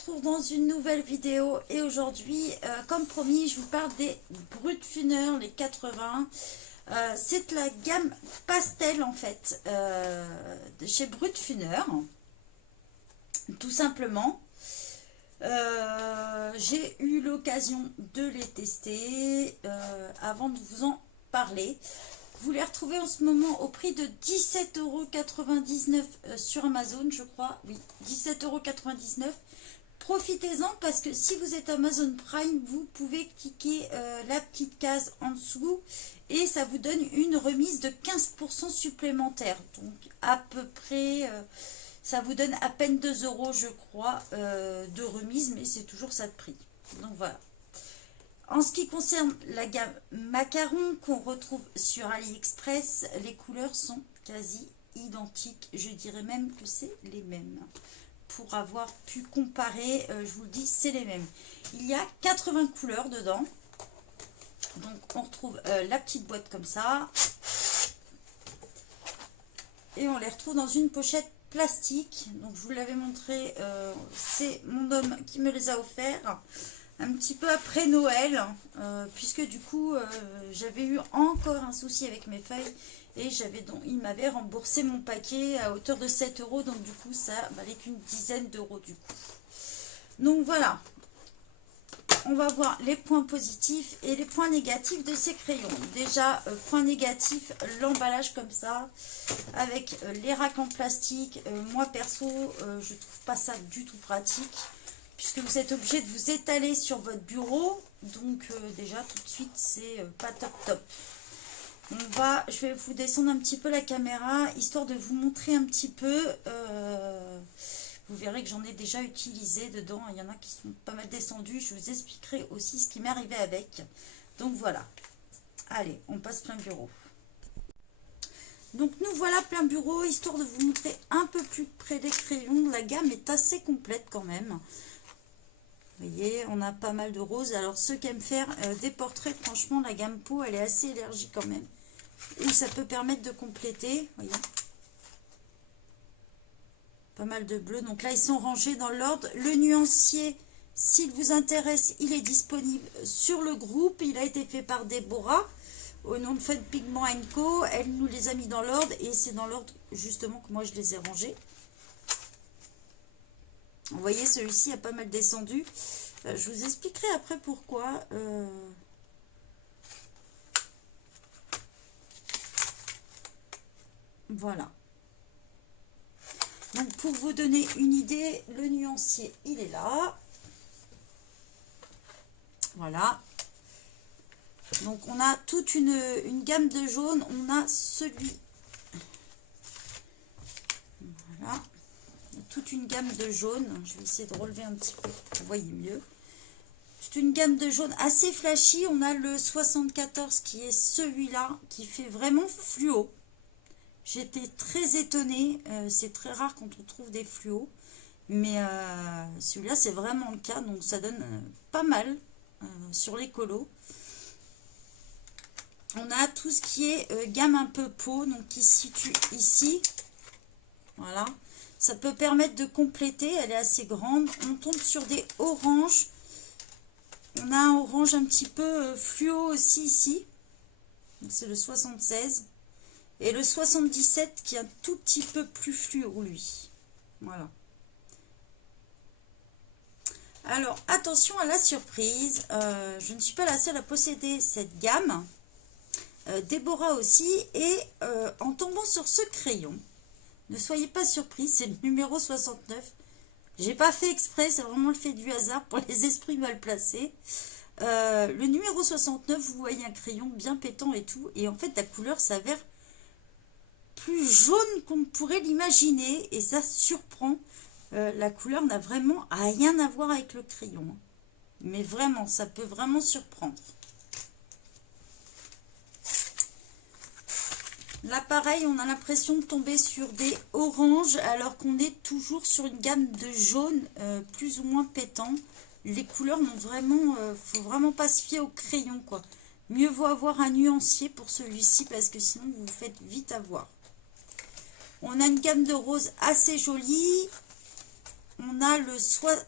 retrouve dans une nouvelle vidéo et aujourd'hui, comme promis, je vous parle des Brutfuner, les 80. C'est la gamme pastel en fait, de chez Brutfuner, tout simplement. J'ai eu l'occasion de les tester avant de vous en parler. Vous les retrouvez en ce moment au prix de 17,99 € sur Amazon, je crois. Oui, 17,99 €. Profitez-en parce que si vous êtes Amazon Prime, vous pouvez cliquer la petite case en dessous et ça vous donne une remise de 15% supplémentaire. Donc à peu près, ça vous donne à peine 2 € je crois de remise, mais c'est toujours ça de prix. Donc voilà. En ce qui concerne la gamme macaron qu'on retrouve sur AliExpress, les couleurs sont quasi identiques. Je dirais même que c'est les mêmes. Pour avoir pu comparer, je vous le dis, c'est les mêmes. Il y a 80 couleurs dedans. Donc on retrouve la petite boîte comme ça. Et on les retrouve dans une pochette plastique. Donc je vous l'avais montré, c'est mon homme qui me les a offerts. Un petit peu après Noël, puisque du coup j'avais eu encore un souci avec mes feuilles et il m'avait remboursé mon paquet à hauteur de 7 €, donc du coup ça valait qu'une dizaine d'euros du coup. Donc voilà, on va voir les points positifs et les points négatifs de ces crayons. Déjà, point négatif, l'emballage comme ça, avec les racks en plastique. Moi perso, je trouve pas ça du tout pratique, puisque vous êtes obligé de vous étaler sur votre bureau. Donc déjà tout de suite c'est pas top. Je vais vous descendre un petit peu la caméra, histoire de vous montrer un petit peu. Vous verrez que j'en ai déjà utilisé dedans, il y en a qui sont pas mal descendus. Je vous expliquerai aussi ce qui m'est arrivé avec. Donc voilà, allez, on passe plein bureau. Donc nous voilà plein bureau, histoire de vous montrer un peu plus près des crayons. La gamme est assez complète quand même. Vous voyez, on a pas mal de roses. Alors ceux qui aiment faire des portraits, franchement la gamme peau elle est assez élargie quand même. Et ça peut permettre de compléter. Voyez, pas mal de bleus. Donc là ils sont rangés dans l'ordre. Le nuancier, s'il vous intéresse, il est disponible sur le groupe. Il a été fait par Déborah au nom de Fun Pigment & Co. Elle nous les a mis dans l'ordre et c'est dans l'ordre justement que moi je les ai rangés. Vous voyez, celui-ci a pas mal descendu. Je vous expliquerai après pourquoi. Voilà. Donc, pour vous donner une idée, le nuancier, il est là. Voilà. Donc, on a toute une gamme de jaunes. On a celui. Voilà. Toute une gamme de jaunes. Je vais essayer de relever un petit peu pour que vous voyez mieux. Toute une gamme de jaunes assez flashy. On a le 74 qui est celui-là, qui fait vraiment fluo. J'étais très étonnée. C'est très rare quand on trouve des fluos. Mais celui-là, c'est vraiment le cas. Donc, ça donne pas mal sur les colos. On a tout ce qui est gamme un peu peau. Donc, qui se situe ici. Voilà. Ça peut permettre de compléter, elle est assez grande. On tombe sur des oranges. On a un orange un petit peu fluo aussi ici. C'est le 76. Et le 77 qui est un tout petit peu plus fluo lui. Voilà. Alors attention à la surprise. Je ne suis pas la seule à posséder cette gamme. Déborah aussi. Et en tombant sur ce crayon, ne soyez pas surpris, c'est le numéro 69. J'ai pas fait exprès, c'est vraiment le fait du hasard pour les esprits mal placés. Le numéro 69, vous voyez un crayon bien pétant et tout. Et en fait, la couleur s'avère plus jaune qu'on pourrait l'imaginer. Et ça surprend. La couleur n'a vraiment rien à voir avec le crayon. Mais vraiment, ça peut vraiment surprendre. Là, pareil, on a l'impression de tomber sur des oranges alors qu'on est toujours sur une gamme de jaunes plus ou moins pétants. Les couleurs n'ont vraiment, faut vraiment pas se fier au crayon, quoi. Mieux vaut avoir un nuancier pour celui-ci parce que sinon vous vous faites vite avoir. On a une gamme de roses assez jolie. On a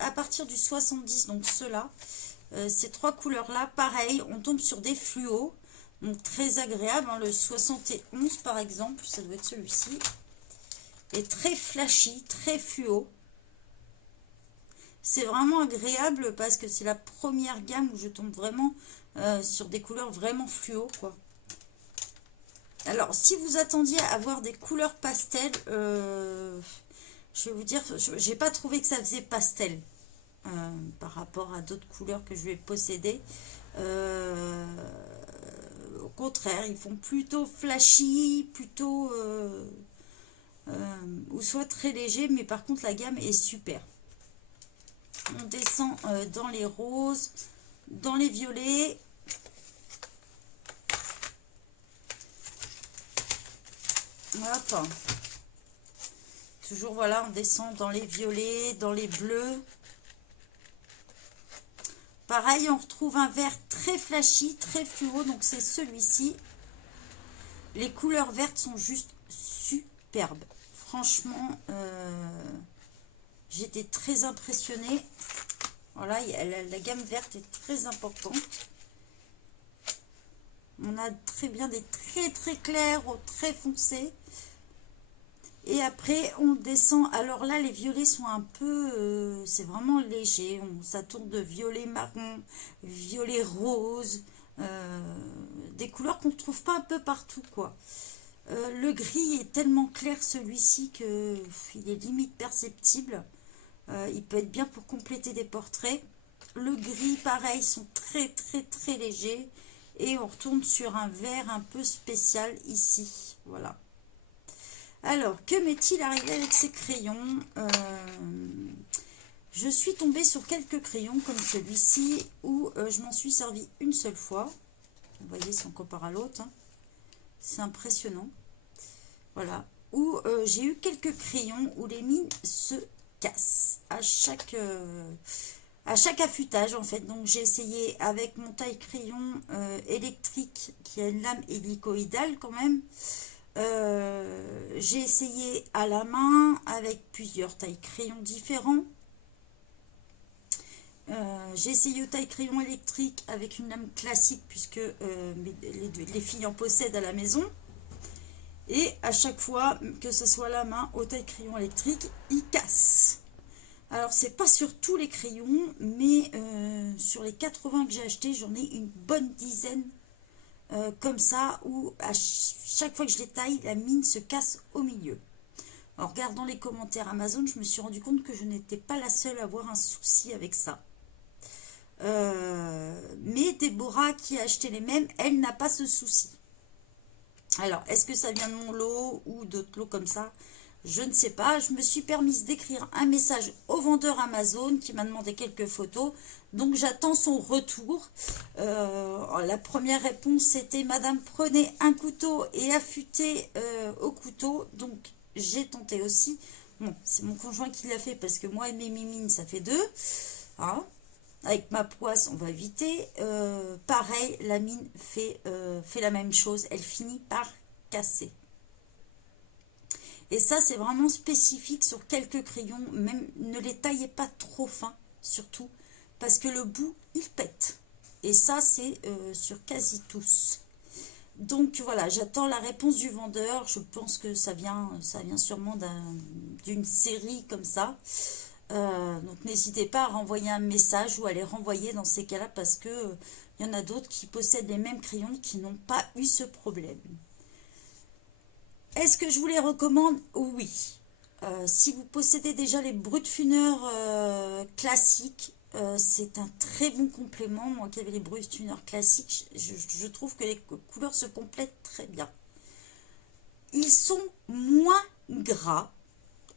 à partir du 70, donc ceux-là, ces 3 couleurs-là, pareil, on tombe sur des fluos, donc très agréable, hein, le 71 par exemple, ça doit être celui-ci, est très flashy, très fluo. C'est vraiment agréable parce que c'est la première gamme où je tombe vraiment sur des couleurs vraiment fluo, quoi. Alors, si vous attendiez à avoir des couleurs pastel, je vais vous dire, j'ai pas trouvé que ça faisait pastel par rapport à d'autres couleurs que je vais posséder. Au contraire, ils font plutôt flashy, plutôt ou soit très léger, mais par contre la gamme est super. On descend dans les roses, dans les violets. Hop. Toujours, voilà, on descend dans les violets, dans les bleus. Pareil, on retrouve un vert très flashy, très fluo, donc c'est celui-ci. Les couleurs vertes sont juste superbes. Franchement, j'étais très impressionnée. Voilà, la gamme verte est très importante. On a très bien des très clairs aux très foncés. Et après, on descend. Alors là, les violets sont un peu... c'est vraiment léger. Ça tourne de violet marron, violet rose. Des couleurs qu'on ne trouve pas un peu partout, quoi. Le gris est tellement clair, celui-ci, qu'il est limite perceptible. Il peut être bien pour compléter des portraits. Le gris, pareil, sont très légers. Et on retourne sur un vert un peu spécial ici. Voilà. Alors, que m'est-il arrivé avec ces crayons? Je suis tombée sur quelques crayons comme celui-ci où je m'en suis servi une seule fois. Vous voyez, si on compare à l'autre, hein, c'est impressionnant. Voilà. Où j'ai eu quelques crayons où les mines se cassent à chaque affûtage, en fait. Donc, j'ai essayé avec mon taille-crayon électrique qui a une lame hélicoïdale quand même. J'ai essayé à la main avec plusieurs tailles crayons différents. J'ai essayé au taille crayon électrique avec une lame classique puisque les filles en possèdent à la maison. Et à chaque fois, que ce soit la main au taille crayon électrique, il casse. Alors, c'est pas sur tous les crayons, mais sur les 80 que j'ai achetés, j'en ai une bonne dizaine comme ça, où à chaque fois que je les taille, la mine se casse au milieu. En regardant les commentaires Amazon, je me suis rendu compte que je n'étais pas la seule à avoir un souci avec ça. Mais Déborah, qui a acheté les mêmes, elle n'a pas ce souci. Alors, est-ce que ça vient de mon lot ou d'autres lots comme ça? Je ne sais pas. Je me suis permise d'écrire un message au vendeur Amazon qui m'a demandé quelques photos. Donc, j'attends son retour. La première réponse, c'était « Madame, prenez un couteau et affûtez au couteau. » Donc, j'ai tenté aussi. Bon, c'est mon conjoint qui l'a fait parce que moi et mes mimines, ça fait deux. Hein. Avec ma poisse, on va éviter. Pareil, la mine fait la même chose. Elle finit par casser. Et ça, c'est vraiment spécifique sur quelques crayons. Même ne les taillez pas trop fins, surtout, parce que le bout, il pète. Et ça, c'est sur quasi tous. Donc voilà, j'attends la réponse du vendeur. Je pense que ça vient sûrement d'une série comme ça. Donc n'hésitez pas à renvoyer un message ou à les renvoyer dans ces cas-là parce que y en a d'autres qui possèdent les mêmes crayons qui n'ont pas eu ce problème. Est-ce que je vous les recommande? Oui. Si vous possédez déjà les Brutfuner classiques, c'est un très bon complément. Moi qui avais les Brutfuner classiques, je trouve que les couleurs se complètent très bien. Ils sont moins gras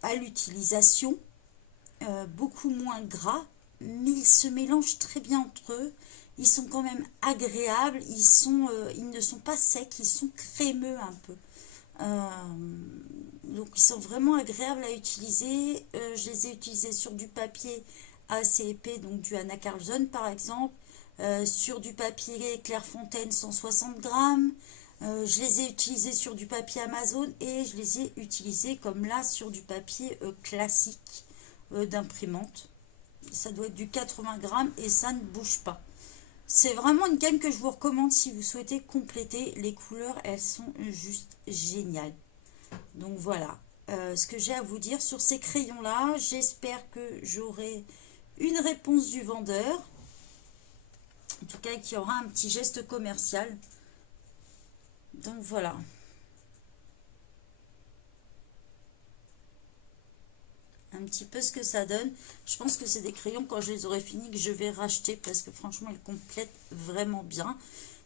à l'utilisation, beaucoup moins gras, mais ils se mélangent très bien entre eux. Ils sont quand même agréables, ils ne sont pas secs, ils sont crémeux un peu. Donc ils sont vraiment agréables à utiliser. Je les ai utilisés sur du papier assez épais, donc du Anna Carlson par exemple, sur du papier Clairefontaine 160 grammes. Je les ai utilisés sur du papier Amazon et je les ai utilisés comme là sur du papier classique d'imprimante. Ça doit être du 80 grammes et ça ne bouge pas. C'est vraiment une gamme que je vous recommande si vous souhaitez compléter. Les couleurs, elles sont juste géniales. Donc voilà ce que j'ai à vous dire sur ces crayons-là. J'espère que j'aurai une réponse du vendeur. En tout cas, qu'il y aura un petit geste commercial. Donc voilà. Un petit peu ce que ça donne. Je pense que c'est des crayons, quand je les aurai finis, que je vais racheter parce que franchement, ils complètent vraiment bien.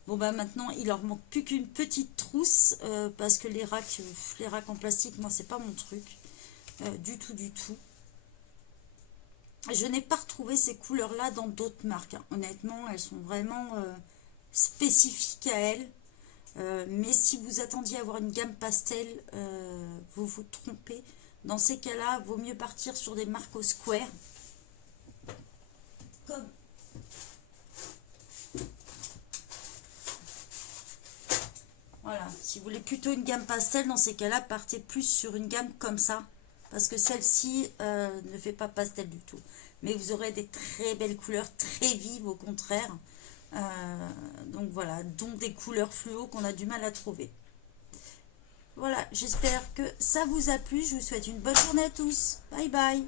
Bon, bah maintenant, il leur manque plus qu'une petite trousse parce que les racks en plastique, moi, c'est pas mon truc. Du tout, du tout. Je n'ai pas retrouvé ces couleurs-là dans d'autres marques. Hein. Honnêtement, elles sont vraiment spécifiques à elles. Mais si vous attendiez à avoir une gamme pastel, vous vous trompez. Dans ces cas-là, vaut mieux partir sur des marques au square. Comme voilà, si vous voulez plutôt une gamme pastel, dans ces cas-là, partez plus sur une gamme comme ça. Parce que celle-ci ne fait pas pastel du tout. Mais vous aurez des très belles couleurs, très vives au contraire. Donc voilà, dont des couleurs fluo qu'on a du mal à trouver. Voilà, j'espère que ça vous a plu. Je vous souhaite une bonne journée à tous. Bye bye.